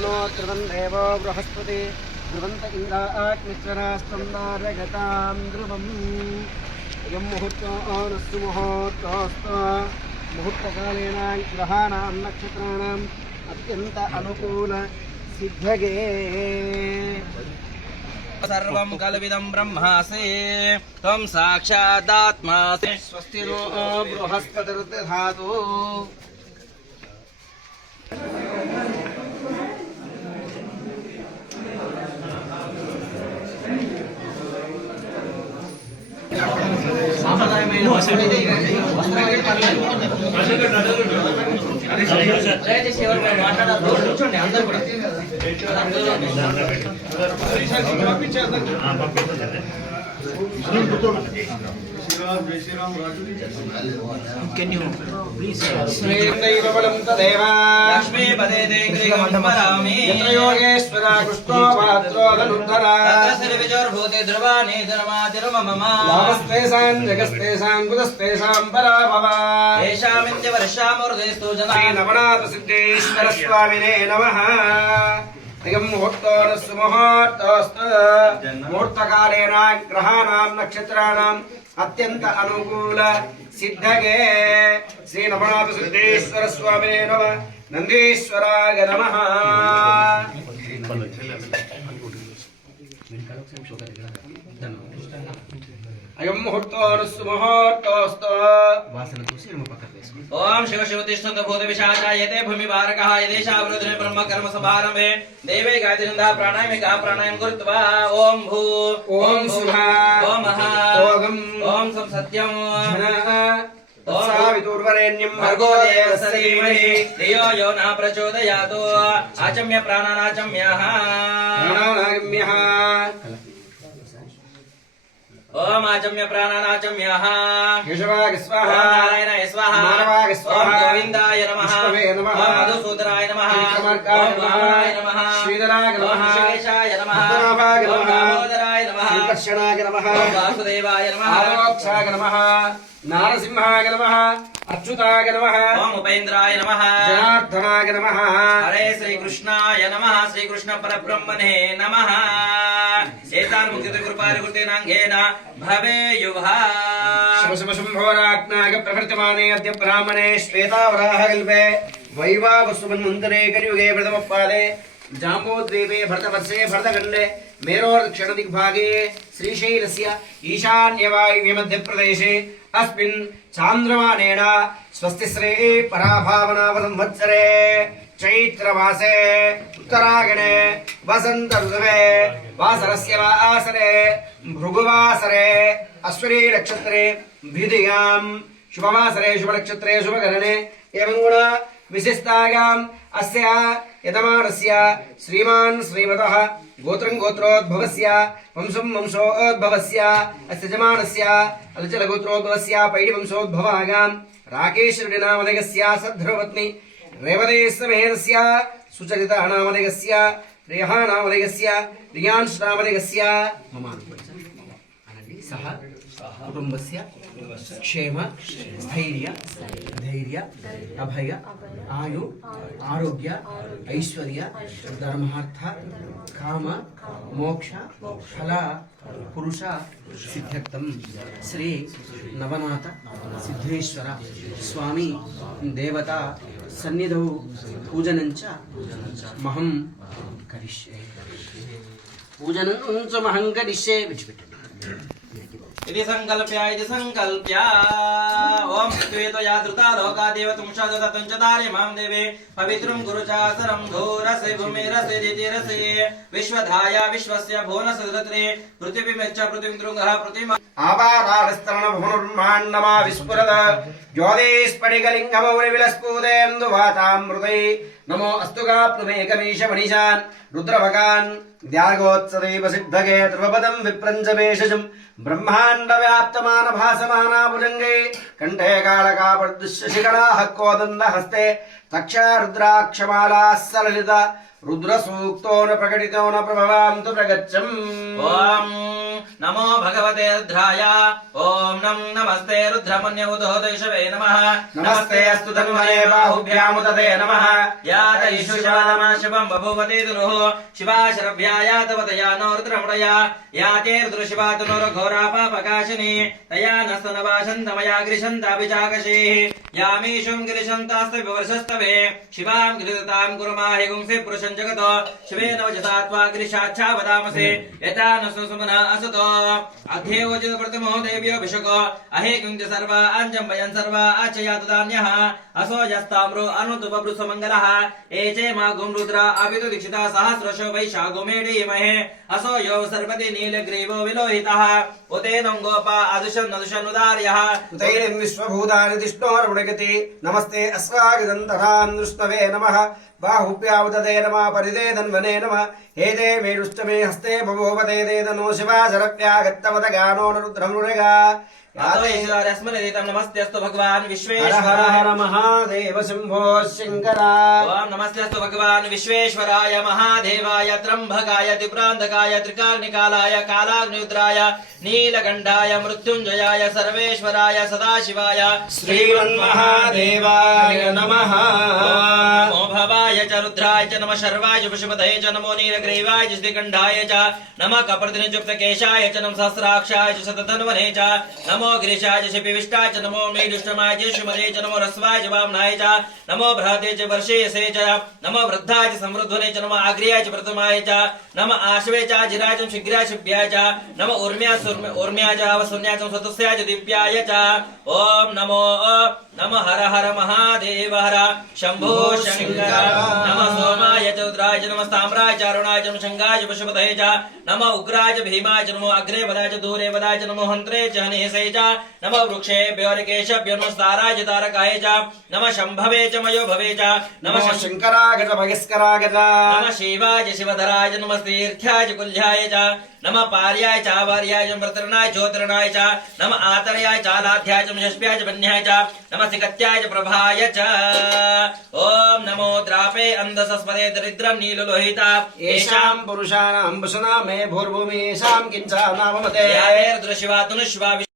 वरुणोऽत्रिवन् देवो बृहस्पति ध्रुवन्त इन्द्राग्निश्वरास्तं नारगतां ध्रुवम् इयं मुहूर्तोऽनस्तु मुहूर्तोऽस्तु मुहूर्तकालेन ग्रहाणां नक्षत्राणाम् अत्यन्त अनुकूल सिद्धगे सर्वं कल्पितं ब्रह्मासि त्वं साक्षादात्मासि स्वस्ति नो बृहस्पतिर्दधातु Can you please लक्ष्मी पदे योगेश्वर कृष्णो पात्रो धनुद्धरा विजोर्भूते ध्रुवाणी धर्मातिरुममस्तेषां जगस्तेषां कुतस्तेषां पराभव येषामित्य वर्षामूर्धेस्तु जना नवनाथ सिद्धेश्वर स्वामिने नमः इयं मुहूर्तोऽस्तु मुहूर्तोऽस्तु मुहूर्तकालेन ग्रहाणां नक्षत्राणाम् अत्यंत अनुकूल सिद्धगे श्री नवनाथ सिद्धेश्वर स्वामिने नमः नंदीश्वराय नमः अयं मुहूर्तोऽस्तु मुहूर्तोऽस्तु ओम शिव शिव तिष्ठत भूत विशाचायते भूमि बारकः यदेशावृद्धे ब्रह्म कर्म समारंभे देवे गायत्रीनंदा प्राणायामिका प्राणायाम कृत्वा ओम भू ओम सुभा ओम महा ओम सम सत्यम सावितुर्वरेण्यं भर्गो देवस्य धीमहि धियो यो न प्रचोदयात् आचम्य प्राणानाचम्यः प्राणानागम्यः ओम आचम्य प्राणानाचम्यः केशवाय स्वाहा नारायणाय स्वाहा माधवाय स्वाहा गोविन्दाय नमः ओम मधुसूदनाय नमः ओम महाय नमः श्रीधराय नमः ऋषिकेशाय नमः पद्मनाभाय नमः दामोदराय नमः श्रीकृष्णाय नमः वासुदेवाय नमः मोक्षाय नमः नारसिंहाय नमः अच्युताय नमः ओम उपेन्द्राय नमः जनार्दनाय नमः हरे श्री कृष्णाय नमः श्री कृष्ण परब्रह्मणे नमः एतान् मुक्तिते कृपारिकृतेनाङ्गेन भवेयुः शंभोराज्ञाय प्रवर्तमाने अद्य ब्राह्मणे श्वेतावराहकल्पे वैवावसुमन्वन्तरे कलियुगे प्रथमपादे जाम्बोद्वीपे भरतवर्षे भरतखण्डे मेरोर्दक्षिणदिग्भागे श्रीशैलस्य ईशान्यवायव्य मध्यप्रदेशे अस्मिन् चान्द्रमानेन स्वस्तिश्री पराभावनावसंवत्सरे चैत्रमासे उत्तरायणे वसंत ऋतुवे वासरस्य वासरे भृगुवासरे अश्विनी नक्षत्रे द्वितीयां शुभवासरे शुभनक्षत्रे शुभकरणे एवं गुण विशिष्टायाम् अस्य यजमानस्य श्रीमान् श्रीमतः गोत्रं गोत्रोद्भवस्य वंशं वंशोद्भवस्य अस्य यजमानस्य अलचलगोत्रोद्भवस्य पैडिवंशोद्भवायां राकेशनामधेयस्य सद्धर्मपत्नी रेवतेसमेतस्य सुचरितानामधेयस्य रेहानामधेयस्य रियांशनामधेयस्य सह कुटुंबस्य क्षेम स्थैर्य धैर्य अभय आयु आरोग्य ऐश्वर्य धर्मार्थ काम मोक्ष फल पुरुष सिद्ध्यर्थं श्री नवनाथ सिद्धेश्वर स्वामी देवता सन्निधौ पूजनञ्च महं करिष्ये पूजनञ्च महं करिष्ये इति संकल्प्य ओम पृथ्वीतो धृता लोका देव तुंशादतं च दारिमां देवे पवित्रं कुरु चासरं घोरसे भूमिरसे दितिरसे विश्वधाया विश्वस्य भुवनसदृत्रे पृथिवीमेच्च पृथिवीन्द्रुङ्गः पृथिवी आवारास्तरण भुवनब्रह्माण्डमा विस्फुरद ज्योतिस्फटिकलिङ्गमौलिविलस्फुदेन्दुवातामृतै नमो अस्तुगाप्नुमेकमीश मनीषान् रुद्रभगान् द्यागोत्सदैव सिद्धगे ध्रुवपदं विप्रञ्चमेशजं ब्रह्माण्डव्याप्तमानभासमानाभुजङ्गे कण्ठे कालकापदृश्यशिखराः कोदण्डहस्ते तक्षा रुद्राक्षमालाः सललित रुद्रसूक्तो न प्रकटितो न प्रभवान्तु प्रगच्छम् ओम नमो भगवते रुद्राय ओम नमस्ते रुद्रमन्यवतोदैशवे नमः नमस्ते अस्तु तन्मने बाहुभ्यामुदते नमः या तैषु शिवादमा शिवं बभूवते तनुः शिवाशरभ्याया तव तया नो रुद्रमुडया या ते रुद्रशिवा तनुर्घोरा पापकाशिनी तया नस्तनवाशन्तमया गृशन्ताभिचाकशीः यामीशुं गिरिशन्तास्ते विवर्षस्तवे शिवां गिरिदतां कुर्माहि गुंसि पुरुषं जगतो शिवेन वचसा त्वा गिरिशाच्छा वदामसे यथा न सुमना असतो अध्येवोचित प्रथमो देव्यो भिषको अहे कुञ्च सर्वा अंजम्बयन् सर्वा आचयातु धान्यः असो यस्ताम्रो अनुतुबभृसु मङ्गलः एचे मा गुं रुद्रा अभितु दीक्षिता सहस्रशो वैशाखो मेढीमहे असो यो सर्वति नीलग्रीवो विलोहितः उतेनं गोपा अदुशन् नदुशन्नुदार्यः उतैनं विश्वभूतानि तिष्ठोर्वणगति नमस्ते अस्वागिदन्तरान् विष्णवे नमः बाहुभ्यामुदते नमः परिदे धन्वने नमः हेदे मेरुष्टमे हस्ते भवोपते देदनो शिवाशरव्यागत्तवत गानो न रुद्रमृगा यातैश्वर्यस्मनिधितं नमस्तेऽस्तु भगवान् हर विश्वेश्वराय हर महादेव शम्भो शङ्करा ओम नमस्तेऽस्तु भगवान् विश्वेश्वराय महादेवाय त्र्यम्बकाय त्रिपुरान्तकाय त्रिकालनिकालाय कालाग्निरुद्राय नीलकण्ठाय मृत्युञ्जयाय सर्वेश्वराय सदाशिवाय श्रीमन्महादेवाय नमः नमो भवाय च रुद्राय च नमः शर्वाय पशुपतये च नमो नीलग्रीवाय च श्रीकण्ठाय च नमः कपर्दिनियुक्तकेशाय च नमः सहस्राक्षाय च शतधन्वने च नमो गिरीशाय च शिपिविष्टाय च नमो मेढुष्टमाय च शुमदे च नमो रस्वाय च वामनाय च नमो बृहते च वर्षेयसे च नमो वृद्धाय च समृद्धने च नमो आग्र्याय च प्रथमाय च नमः आश्वे च जिराय च शीघ्राय शुभ्याय च नमो ऊर्म्याय च वसुन्याय च सतस्याय च दिव्याय च ओम नमो नमः हर हर महादेव हर शंभो शंकर नमः सोमाय च रुद्राय च नमः ताम्राय च अरुणाय च नमः शंगाय च पशुपतये च नमः उग्राय च भीमाय च नमो अग्रे वदाय च दूरे वदाय च नमो हन्त्रे च हनेसे च नमः वृक्षेभ्यो ऋकेशभ्यो नमः ताराय च तारकाय च नमः शम्भवे च मयो भवे च नमः शङ्करागज भगस्करागज नमः शिवाय च शिवधराय च नमः तीर्थ्याय च कुल्याय च नमः पार्याय च आवार्याय च मृतरणाय चोतरणाय च नमः आतर्याय च आलाध्याय च यशस्व्याय च वन्याय च नमः सिकत्याय च प्रभाय च ओम नमो द्रापे अन्धसस्पदे दरिद्रं नीललोहिता येषां पुरुषाणां वसना मे भूर्भूमि येषां किञ्च नाममते या ते रुद्रशिवा तनुशिवा